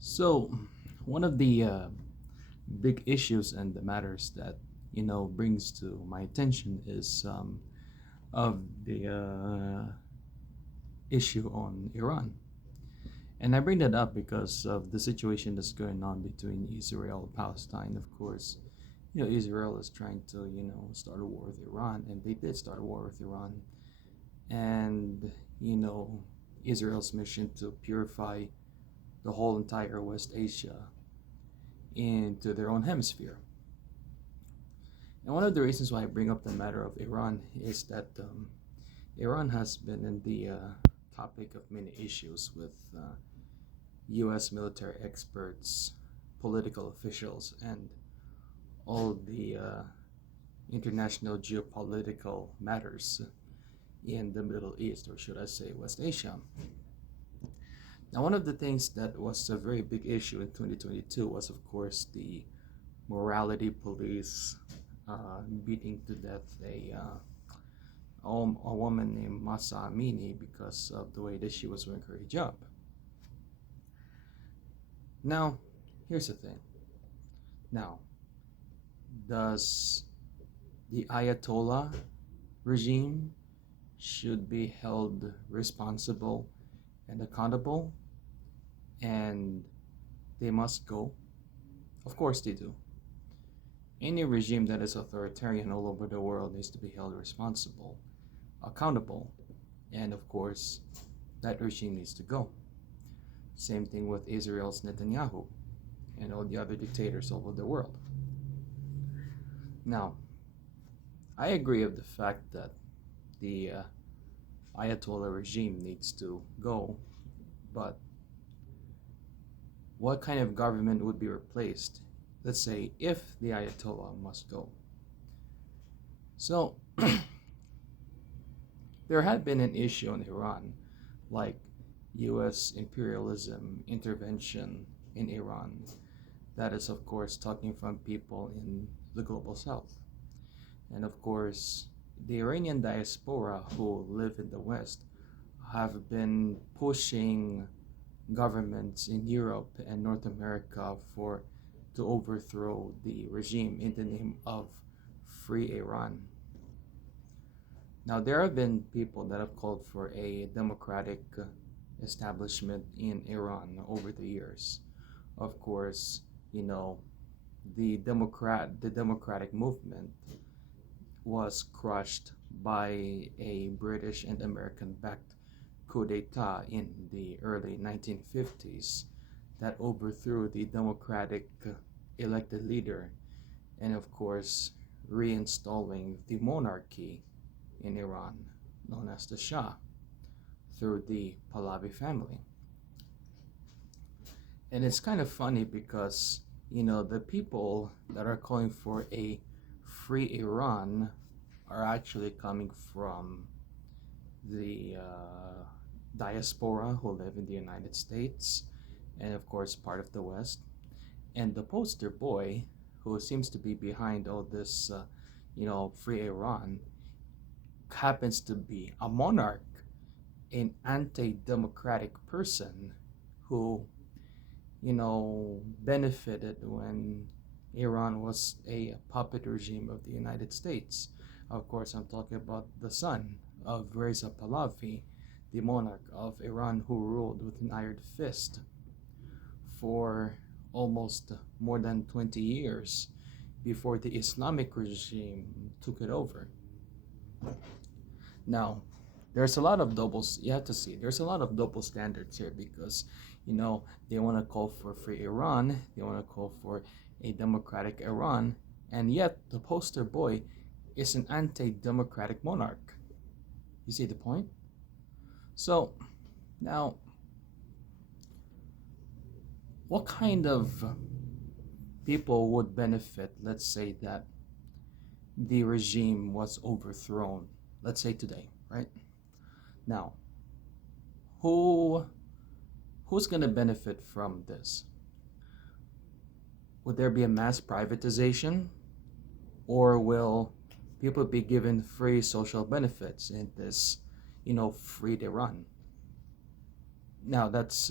So, one of the big issues and the matters that brings to my attention is of the issue on Iran, and I bring that up because of the situation that's going on between Israel and Palestine. Of course, Israel is trying to start a war with Iran, and they did start a war with Iran, and you know Israel's mission to purify the whole entire West Asia into their own hemisphere. And one of the reasons why I bring up the matter of Iran is that Iran has been in the topic of many issues with US military experts, political officials, and all the international geopolitical matters in the Middle East, or should I say West Asia. Now, one of the things that was a very big issue in 2022 was, of course, the morality police beating to death a woman named Masa Amini because of the way that she was wearing her hijab. Now, here's the thing. Now, does the Ayatollah regime should be held responsible and accountable, and they must go? Of course they do. Any regime that is authoritarian all over the world needs to be held responsible, accountable, and of course, that regime needs to go. Same thing with Israel's Netanyahu and all the other dictators all over the world. Now, I agree with the fact that the Ayatollah regime needs to go, but what kind of government would be replaced, let's say, if the Ayatollah must go? So, there had been an issue in Iran, like US imperialism, intervention in Iran. That is, of course, talking from people in the global south. And of course, the Iranian diaspora who live in the West have been pushing governments in Europe and North America to overthrow the regime in the name of free Iran. Now, there have been people that have called for a democratic establishment in Iran over the years. Of course, the democratic movement was crushed by a British and American backed coup d'etat in the early 1950s that overthrew the democratic elected leader, and of course reinstalling the monarchy in Iran, known as the Shah, through the Pahlavi family. And it's kind of funny because the people that are calling for a free Iran are actually coming from the diaspora who live in the United States and, of course, part of the West. And the poster boy who seems to be behind all this, free Iran, happens to be a monarch, an anti-democratic person who, benefited when Iran was a puppet regime of the United States. Of course, I'm talking about the son of Reza Pahlavi, the monarch of Iran who ruled with an iron fist for almost more than 20 years before the Islamic regime took it over. Now, there's a lot of doubles, you have to see, there's a lot of double standards here because, they want to call for free Iran, they want to call for a democratic Iran, and yet the poster boy is an anti-democratic monarch. You see the point? So, now, what kind of people would benefit, let's say, that the regime was overthrown, let's say today, right? Now, who's going to benefit from this? Would there be a mass privatization, or will people be given free social benefits in this, free Iran? Now, that's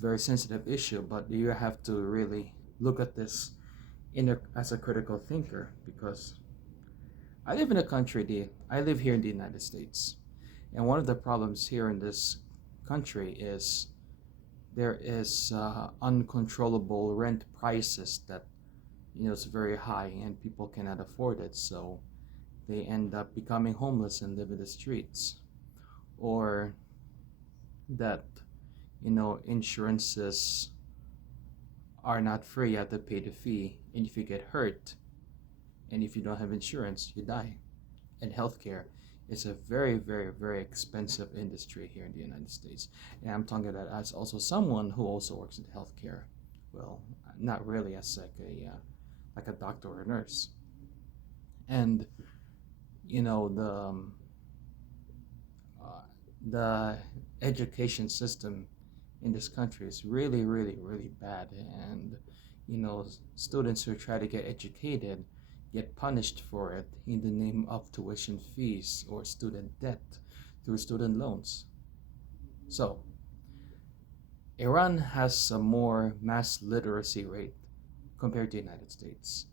very sensitive issue, but you have to really look at this as a critical thinker, because I live here in the United States, and one of the problems here in this country is there is uncontrollable rent prices that is very high and people cannot afford it, so they end up becoming homeless and live in the streets. Or that insurances are not free, you have to pay the fee, and if you get hurt and if you don't have insurance, you die. And healthcare is a very, very, very expensive industry here in the United States. And I'm talking that as also someone who also works in healthcare. Well, not really as like a doctor or a nurse. And the education system in this country is really, really, really bad. And students who try to get educated get punished for it in the name of tuition fees or student debt through student loans. So, Iran has a more mass literacy rate compared to the United States.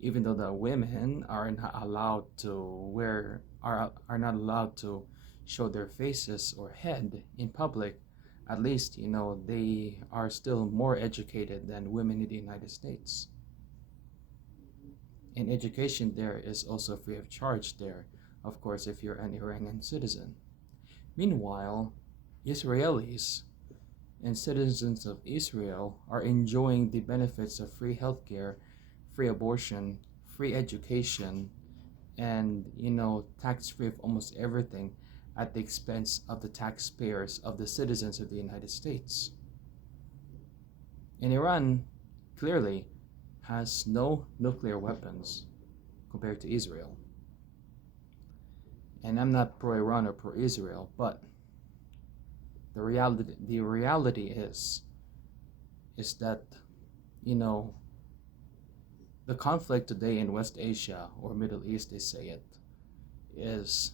Even though the women are not allowed to are not allowed to show their faces or head in public, at least they are still more educated than women in the United States. And education there is also free of charge there, of course, if you're an Iranian citizen. Meanwhile, Israelis and citizens of Israel are enjoying the benefits of free healthcare, free abortion, free education, and tax-free of almost everything at the expense of the taxpayers of the citizens of the United States. And Iran clearly has no nuclear weapons compared to Israel. And I'm not pro-Iran or pro-Israel, but the reality is that the conflict today in West Asia or Middle East, they say it, is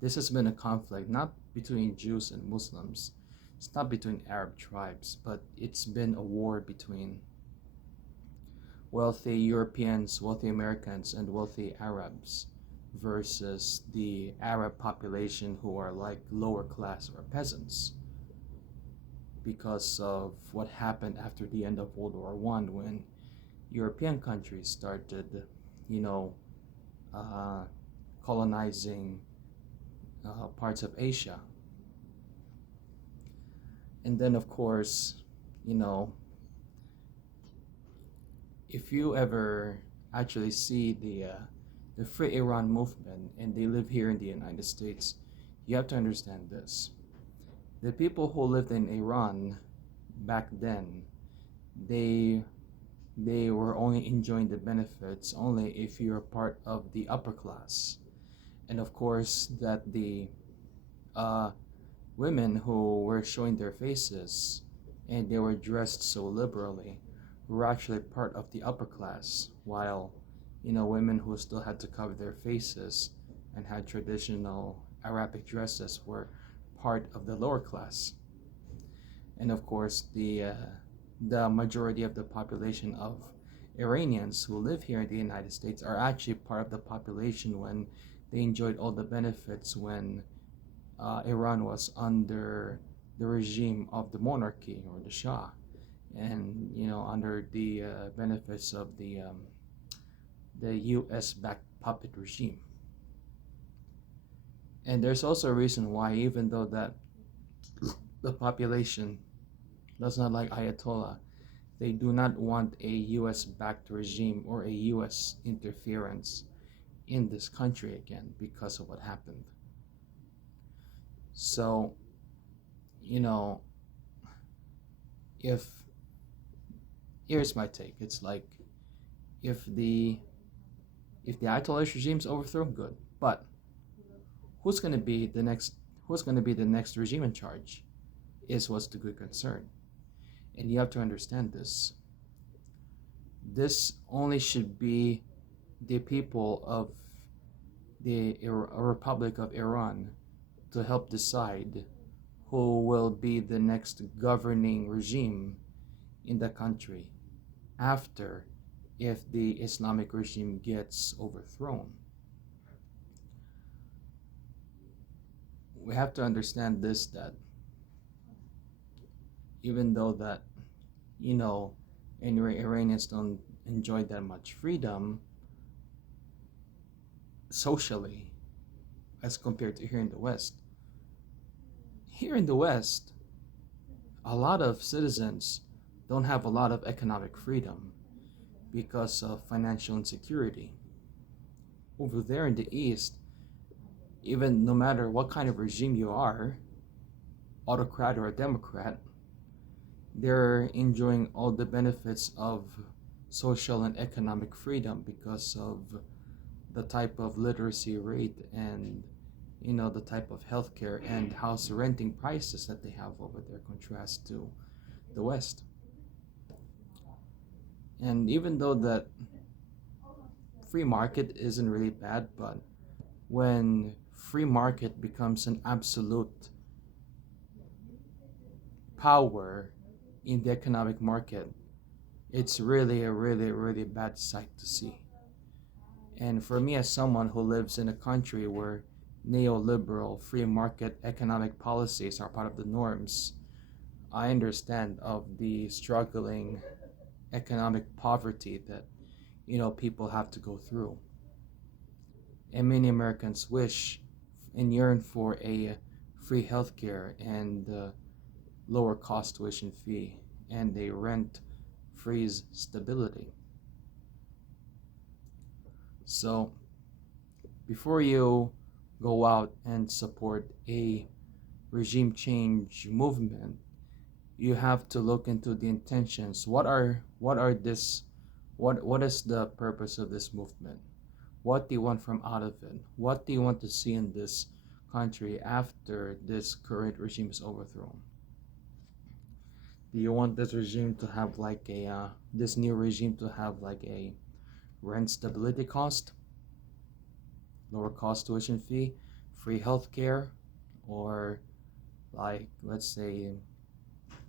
this has been a conflict not between Jews and Muslims. It's not between Arab tribes, but it's been a war between wealthy Europeans, wealthy Americans, and wealthy Arabs versus the Arab population who are like lower class or peasants, because of what happened after the end of World War I, when European countries started, colonizing parts of Asia. And then, of course, if you ever actually see the Free Iran movement and they live here in the United States, you have to understand this. The people who lived in Iran back then, they were only enjoying the benefits only if you're part of the upper class. And of course, that the women who were showing their faces and they were dressed so liberally were actually part of the upper class, while women who still had to cover their faces and had traditional Arabic dresses were part of the lower class. And of course, the majority of the population of Iranians who live here in the United States are actually part of the population when they enjoyed all the benefits when Iran was under the regime of the monarchy or the Shah, and under the benefits of the U.S.-backed puppet regime. And there's also a reason why, even though that the population does not like Ayatollah, they do not want a U.S.-backed regime or a U.S. interference in this country again because of what happened. So, if here's my take, it's like if the Ayatollah regime's overthrown, good, but who's going to be the next regime in charge is what's the good concern. And you have to understand this. This only should be the people of the Republic of Iran to help decide who will be the next governing regime in the country after if the Islamic regime gets overthrown. We have to understand this, that even though that, you know, Iranians don't enjoy that much freedom socially as compared to here in the West. Here in the West, a lot of citizens don't have a lot of economic freedom because of financial insecurity. Over there in the East, even no matter what kind of regime you are, autocrat or a democrat, they're enjoying all the benefits of social and economic freedom because of the type of literacy rate and the type of healthcare and house renting prices that they have over there contrast to the West. And even though that free market isn't really bad, but when free market becomes an absolute power in the economic market, it's really a really bad sight to see. And for me, as someone who lives in a country where neoliberal free market economic policies are part of the norms, I understand of the struggling economic poverty that people have to go through. And many Americans wish and yearn for a free healthcare and lower cost tuition fee and a rent freeze stability. So before you go out and support a regime change movement, you have to look into the intentions. What is the purpose of this movement? What do you want from out of it? What do you want to see in this country after this current regime is overthrown? Do you want this regime to have like this new regime to have like a rent stability cost, lower cost tuition fee, free healthcare, or like let's say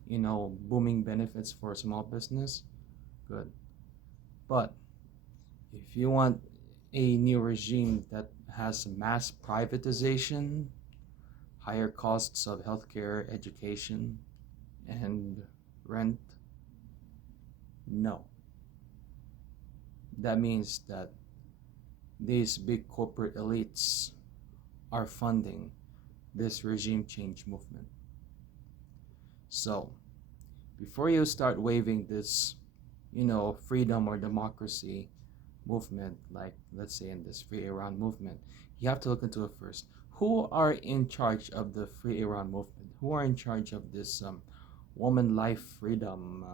booming benefits for small business? Good. But if you want a new regime that has mass privatization, higher costs of healthcare, education, and rent, no. That means that these big corporate elites are funding this regime change movement. So, before you start waving this, freedom or democracy movement, like let's say in this Free Iran movement, you have to look into it first. Who are in charge of the Free Iran movement? Who are in charge of this woman life freedom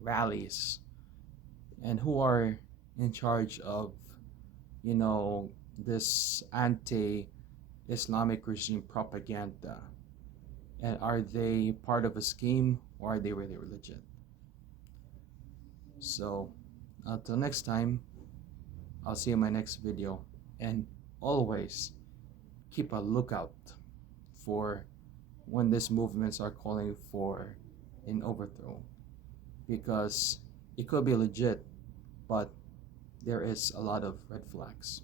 rallies? And who are in charge of, this anti-Islamic regime propaganda? And are they part of a scheme, or are they really legit? So, until next time, I'll see you in my next video. And always keep a lookout for when these movements are calling for an overthrow. Because it could be legit, but there is a lot of red flags.